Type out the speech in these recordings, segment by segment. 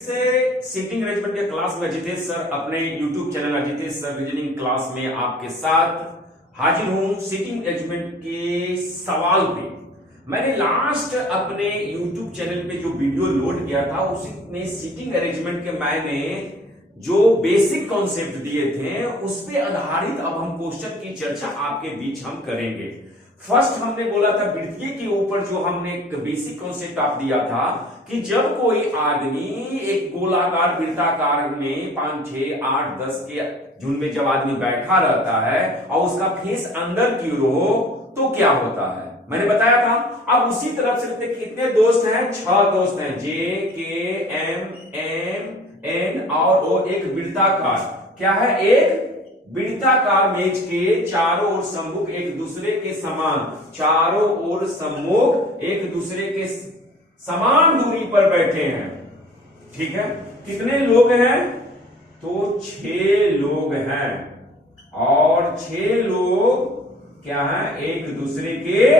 से seating arrangement के class में अजितेश सर अपने YouTube channel Ajitesh sir reasoning class में आपके साथ हाजिर हूं। सीटिंग अरेंजमेंट के सवाल पे मैंने लास्ट अपने YouTube चैनल पे जो वीडियो लोड किया था उसमें सीटिंग अरेंजमेंट के मैंने जो बेसिक कॉन्सेप्ट दिए थे उस पे आधारित अब हम क्वेश्चन की चर्चा आपके बीच हम करेंगे। फर्स्ट हमने बोला था वृत्तीय के ऊपर जो हमने एक बेसिक कॉन्सेप्ट आप दिया था कि जब कोई आदमी एक गोलाकार वृत्ताकार में 5, 6, 8, 10 के झुंड में जब आदमी बैठा रहता है और उसका फेस अंदर की ओर हो तो क्या होता है, मैंने बताया था। अब उसी तरफ से कितने दोस्त हैं? 6 दोस्त हैं, जे के एम एम एन और ओ। एक वृत्ताकार क्या है? एक वृत्ताकार मेज के चारों ओर सम्मुख एक दूसरे के समान, चारों ओर सम्मुख एक दूसरे के समान दूरी पर बैठे हैं। ठीक है, कितने लोग हैं? तो 6 लोग हैं और 6 लोग क्या हैं? एक दूसरे के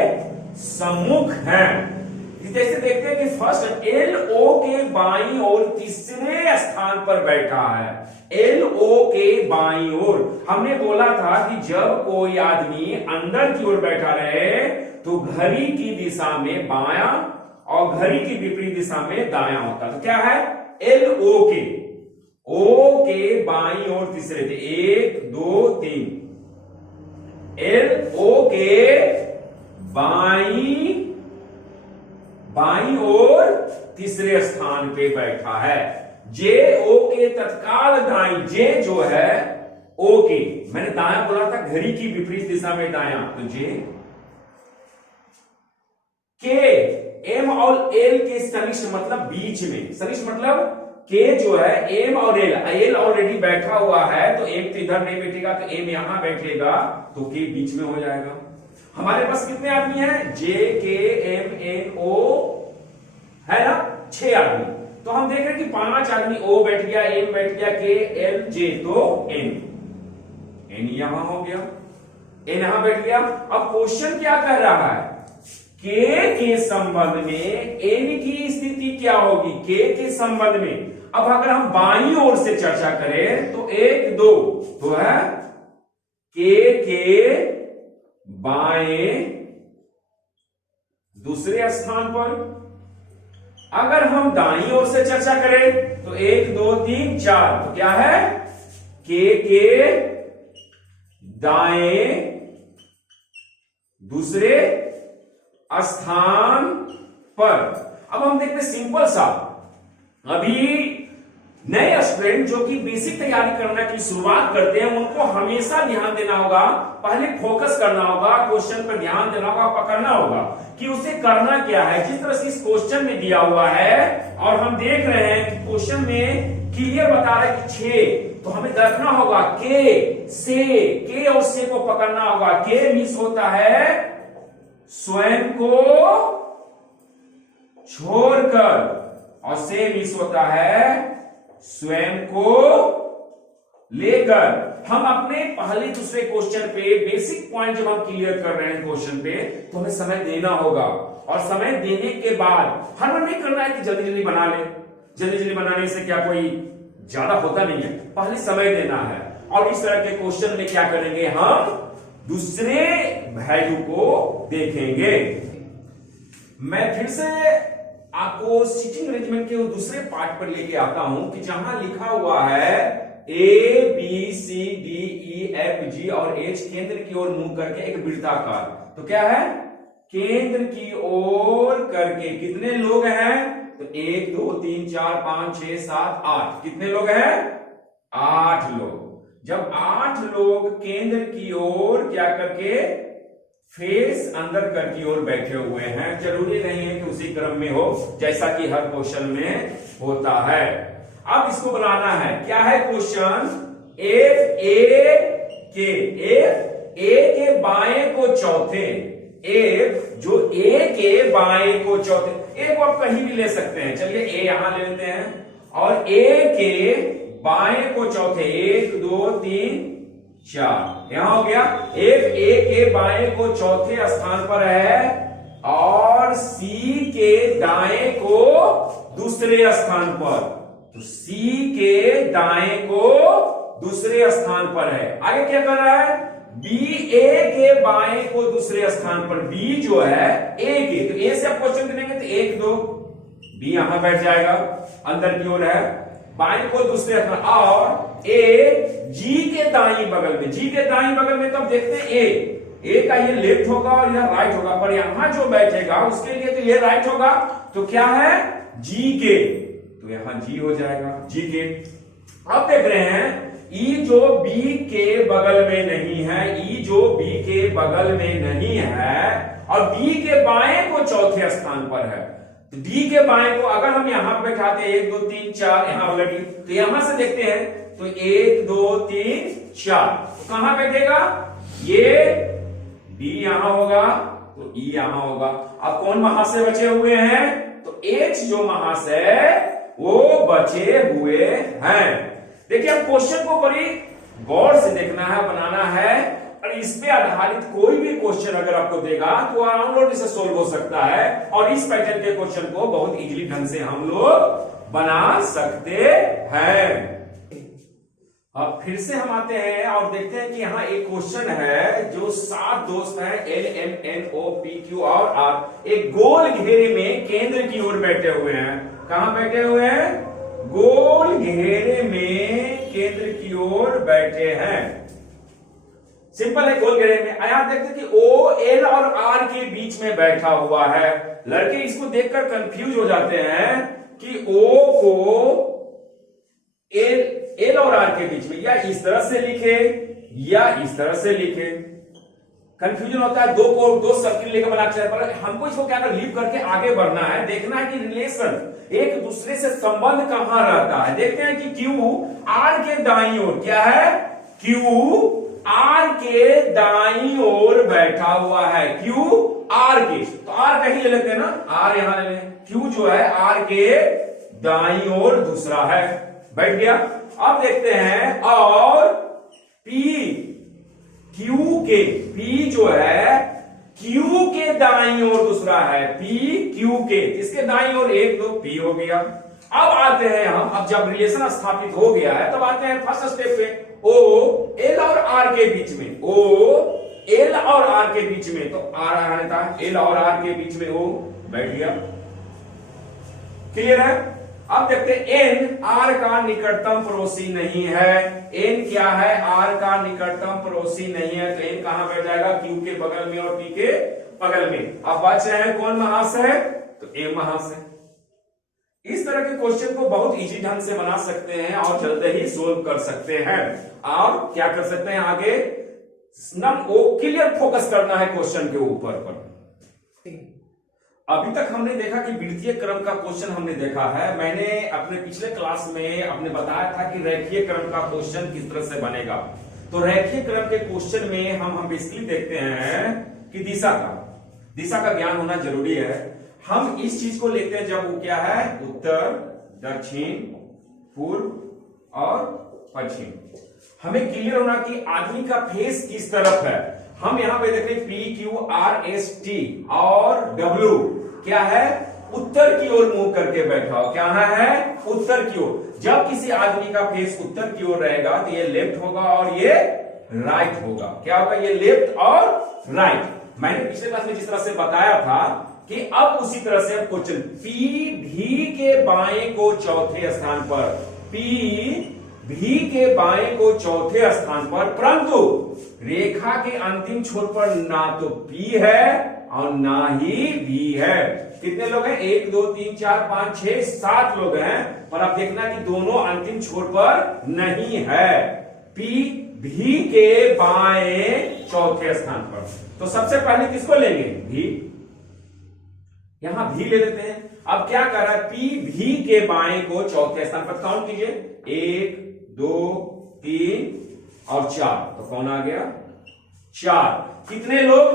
सम्मुख हैं। जैसे देखते हैं कि फर्स्ट एल ओ के बाईं ओर तीसरे स्थान पर बैठा है। एल ओ के बाईं ओर हमने बोला था कि जब कोई आदमी अंदर की ओर बैठा रहे तो घड़ी की दिशा में बायां और घड़ी की विपरीत दिशा में दायां होता है। तो क्या है? एल ओ के बाईं ओर तीसरे थे, 1 2 3। एल ओ के बाईं ओर तीसरे स्थान पे बैठा है। जे ओ के तत्काल दाईं, जे जो है ओ के, मैंने दायां बोला था घड़ी की विपरीत दिशा में दायां, तो जे के एम और एल के सनिष्ठ मतलब बीच में, सनिष्ठ मतलब के जो है एम और एल ऑलरेडी बैठा हुआ है तो एम तो इधर नहीं बैठेगा तो एम यहां बैठेगा तो के बीच में हो जाएगा। हमारे पास कितने आदमी हैं? जे के एम एन ओ है ना, 6 आदमी। तो हम देख रहे हैं कि 5 आदमी ओ बैठ गया, एम बैठ गया, के एल जे, तो एन यहां हो गया, एन यहां बैठ गया। अब क्वेश्चन क्या कह रहा है? के संबंध में एन की स्थिति क्या होगी? के संबंध में अब अगर हम बाईं ओर से चर्चा करें तो 1 2 तो है के बाएं दूसरे स्थान पर। अगर हम दाईं ओर से चर्चा करें तो 1 2 3 4 तो क्या है? के दाएं दूसरे स्थान पर। अब हम देखते हैं सिंपल सा, अभी नए स्टूडेंट जो कि बेसिक तैयारी करने की शुरुआत करते हैं उनको हमेशा ध्यान देना होगा, पहले फोकस करना होगा, क्वेश्चन पर ध्यान देना होगा, पकड़ना होगा कि उसे करना क्या है। जिस तरह से इस क्वेश्चन में दिया हुआ है और हम देख रहे हैं कि क्वेश्चन में क्लियर बता रहा है कि 6, तो हमें देखना होगा के और से को पकड़ना होगा। के मिस होता है स्वयं को छोड़कर और से मिस होता है स्वयं को लेकर। हम अपने पहले दूसरे क्वेश्चन पे बेसिक पॉइंट जब हम क्लियर कर रहे हैं क्वेश्चन पे तो हमें समय देना होगा और समय देने के बाद हर बार नहीं करना है कि जल्दी जल्दी बना ले। जल्दी जल्दी बनाने से क्या कोई ज्यादा होता नहीं है, पहले समय देना है। और इस तरह के क्वेश्चन में क्या करेंगे? हम दूसरे वैल्यू को देखेंगे। मैं फिर से आपको सीटिंग अरेंजमेंट के दूसरे पार्ट पर लेके आता हूं कि जहां लिखा हुआ है A B C D E F G और एच केंद्र की ओर मुंह करके एक वृत्ताकार। तो क्या है? केंद्र की ओर करके कितने लोग हैं? तो 1 2 3 4 5 6 7 8। कितने लोग हैं? 8 लोग। जब 8 लोग केंद्र की ओर क्या करके फेस अंदर कर की ओर बैठे हुए हैं, जरूरी नहीं है कि उसी क्रम में हो जैसा कि हर क्वेश्चन में होता है। अब इसको बनाना है, क्या है क्वेश्चन? एफ ए के बाएं को चौथे, एफ जो ए के बाएं को चौथे, ए को आप कहीं भी ले सकते हैं, चलिए ए यहां ले लेते हैं, और ए के बाएं को चौथे 1 2 3 4 यहां हो गया। एफ ए के बाएं को चौथे स्थान पर है और सी के दाएं को दूसरे स्थान पर। तो सी के दाएं को दूसरे स्थान पर है। आगे क्या कर रहा है, बी ए के बाएं को दूसरे स्थान पर, बी जो है ए के, तो ए से आप क्वेश्चन करेंगे तो 1 2, बी यहां बैठ जाएगा, अंदर की ओर है, बाएं को दूसरे स्थान, और ए जी के दाई बगल में, जी के दाई बगल में तो अब देखते हैं ए का ये लेफ्ट होगा और यह राइट होगा, पर यहां जो बैठेगा उसके लिए तो ये राइट होगा, तो क्या है जी के, तो यहां जी हो जाएगा, जी के। अब देख रहे हैं ई जो बी के बगल में नहीं है, ई जो बी के बगल में नहीं है और बी के बाएं को चौथे स्थान पर है, तो डी के बाएं को अगर हम यहां पर बैठाते हैं 1 2 3 4 यहां ऑलरेडी, तो यहां से देखते हैं तो 1 2 3 4, तो कहां बैठेगा, ये बी यहां होगा तो ई यहां होगा। अब कौन महाशय बचे हुए हैं, तो एच जो महाशय वो बचे हुए हैं। देखिए अब क्वेश्चन को बड़ी गौर से देखना है, बनाना है, और इस पे आधारित कोई भी क्वेश्चन अगर आपको देगा तो आराम से सोल्व हो सकता है, और इस पैटर्न के क्वेश्चन को बहुत इजीली ढंग से हम लोग बना सकते हैं। अब फिर से हम आते हैं और देखते हैं कि यहां एक क्वेश्चन है जो 7 दोस्त हैं L M N O P Q और आर एक गोल घेरे में केंद्र की ओर बैठे हुए हैं। कहां बैठे हुए हैं, गोल घेरे में केंद्र की ओर बैठे हैं। सिंपल है, गोल घेरे में। यहां देखते हैं कि ओ एल और आर के बीच में बैठा हुआ है। लड़के इसको देखकर कंफ्यूज हो जाते हैं कि ओ को एल और आर के बीच में या इस तरह से लिखे या इस तरह से लिखे, कंफ्यूजन होता है। दो सर्किल लेकर बना चाहिए, पर हमको इसको क्या लीव करके आगे बढ़ना है, देखना है कि रिलेशन एक दूसरे से संबंध कहां रहता है। देखते हैं कि क्यू आर के दाईं ओर क्या है, क्यू आर के दाईं ओर बैठा हुआ है, क्यू आर के, तो आर कहीं ले लेते हैं ना, आर यहां ले लें, क्यू जो है आर के दाईं ओर दूसरा है, बैठ गया। अब देखते हैं और P Q के, P जो है Q के दाईं ओर दूसरा है, P Q के, इसके दाईं ओर 1 2 P हो गया। अब आते हैं हम, अब जब रिलेशन स्थापित हो गया है तब आते हैं फर्स्ट स्टेप पे, O L और R के बीच में, O L और R के बीच में, तो R आने था, L और R के बीच में O बैठ गया। क्लियर है। अब देखते हैं N R का निकटतम पड़ोसी नहीं है, N क्या है, R का निकटतम पड़ोसी नहीं है, तो N कहां बैठ जाएगा, Q के बगल में और P के बगल में। अब बच रहे हैं कौन महाशय, तो A महाशय। इस तरह के क्वेश्चन को बहुत इजी ढंग से बना सकते हैं और जल्दी ही सोल्व कर सकते हैं। और क्या कर सकते हैं आगे, क्लियर फोकस करना है क्वेश्चन के ऊपर पर। अभी तक हमने देखा कि वृत्तीय क्रम का क्वेश्चन हमने देखा है। मैंने अपने पिछले क्लास में आपने बताया था कि रेखीय क्रम का क्वेश्चन किस तरह से बनेगा। तो रेखीय क्रम के क्वेश्चन में हम बेसिकली देखते हैं कि दिशा का ज्ञान होना जरूरी है। हम इस चीज को लेते हैं जब वो क्या है, उत्तर दक्षिण पूर्व और पश्चिम, हमें क्लियर होना कि आदमी का फेस किस तरफ है। हम यहां पे देख रहे हैं P Q R S T और W क्या है, उत्तर की ओर मुंह करके बैठा हो, क्या है, उत्तर की ओर। जब किसी आदमी का फेस उत्तर की ओर रहेगा तो ये लेफ्ट होगा और ये राइट होगा। क्या होगा, ये लेफ्ट और राइट। मैंने पिछले क्लास में जिस तरह से बताया था कि अब उसी तरह से क्वेश्चन P भी के बाएं को चौथे स्थान पर, P भी के बाएं को चौथे स्थान पर, परंतु रेखा के अंतिम छोर पर ना तो P है और ना ही V है। कितने लोग हैं, 1 2 3 4 5 6 7 लोग हैं, पर आप देखना कि दोनों अंतिम छोर पर नहीं है, P भी के बाएं चौथे स्थान पर। तो सबसे पहले किसको लेंगे, V, यहां V ले लेते हैं। अब क्या कर रहा है, P भी के बाएं को चौथे स्थान पर, काउंट कीजिए 1 2 3 और 4, तो कौन आ गया, 4। कितने लोग,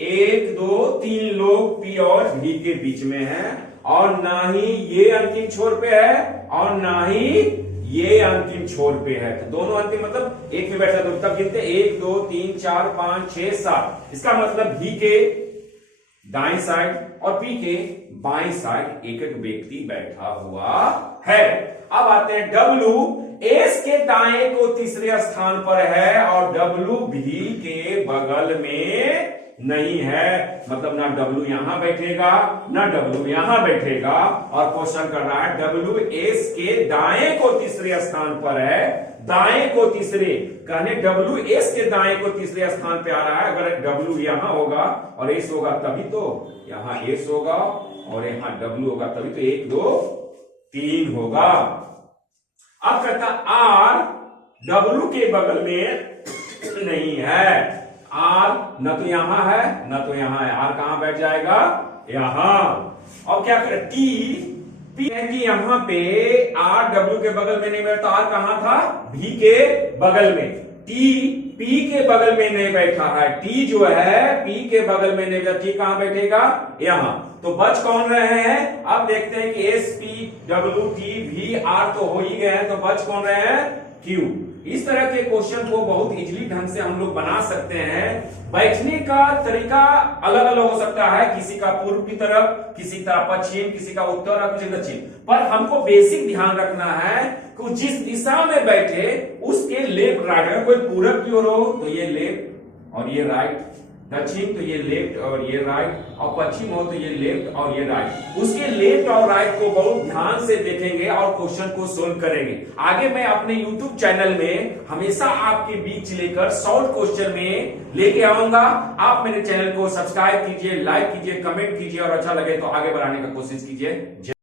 1 2 3 लोग P और V के बीच में हैं, और ना ही ये अंतिम छोर पे है और ना ही ये अंतिम छोर पे है। तो दोनों अंतिम मतलब एक में बैठा, तो तब गिनते 1 2 3 4 5 6 7। इसका मतलब V के दाएं साइड और P के बाएं साइड एक एक व्यक्ति बैठा हुआ है। अब आते हैं W एस के दाएं को तीसरे स्थान पर है और W भी के बगल में नहीं है, मतलब ना W यहां बैठेगा ना W यहां बैठेगा, और क्वेश्चन कर रहा है W एस के दाएं को तीसरे स्थान पर है, दाएं को तीसरे कहने W एस के दाएं को तीसरे स्थान पे आ रहा है। अगर W यहां होगा और एस होगा तभी तो यहां एस होगा और यहां W होगा तभी तो 1 2 3 होगा। अब कहता R W के बगल में नहीं है, R न तो यहां है न तो यहां है, R कहां बैठ जाएगा यहां। और क्या करें T P है कि यहां पे R W के बगल में नहीं बैठता, R कहां था V के बगल में, T P के बगल में नहीं बैठा है, T जो है P के बगल में नहीं बैठा, T कहां बैठेगा यहां। तो बच कौन रहे हैं, अब देखते हैं कि S P W T V R तो हो ही गए हैं, तो बच कौन रहे हैं Q। इस तरह के क्वेश्चन को बहुत इजीली ढंग से हम लोग बना सकते हैं। बैठने का तरीका अलग अलग हो सकता है, किसी का पूर्व की तरफ, किसी का पश्चिम, किसी का उत्तर और किसी दक्षिण, पर हमको बेसिक ध्यान रखना है कि जिस दिशा में बैठे उसके लेफ्ट राइट, अगर कोई पूरब की ओर हो तो ये लेफ्ट और ये राइट, दक्षिण तो ये लेफ्ट और ये राइट, और पश्चिम हो तो ये लेफ्ट और ये राइट, उसके लेफ्ट और राइट को बहुत ध्यान से देखेंगे और क्वेश्चन को सोल्व करेंगे। आगे मैं अपने YouTube चैनल में हमेशा आपके बीच लेकर शॉर्ट क्वेश्चन में लेके आऊंगा। आप मेरे चैनल को सब्सक्राइब कीजिए, लाइक कीजिए, कमेंट कीजिए और अच्छा लगे तो आगे बढ़ाने का कोशिश कीजिए।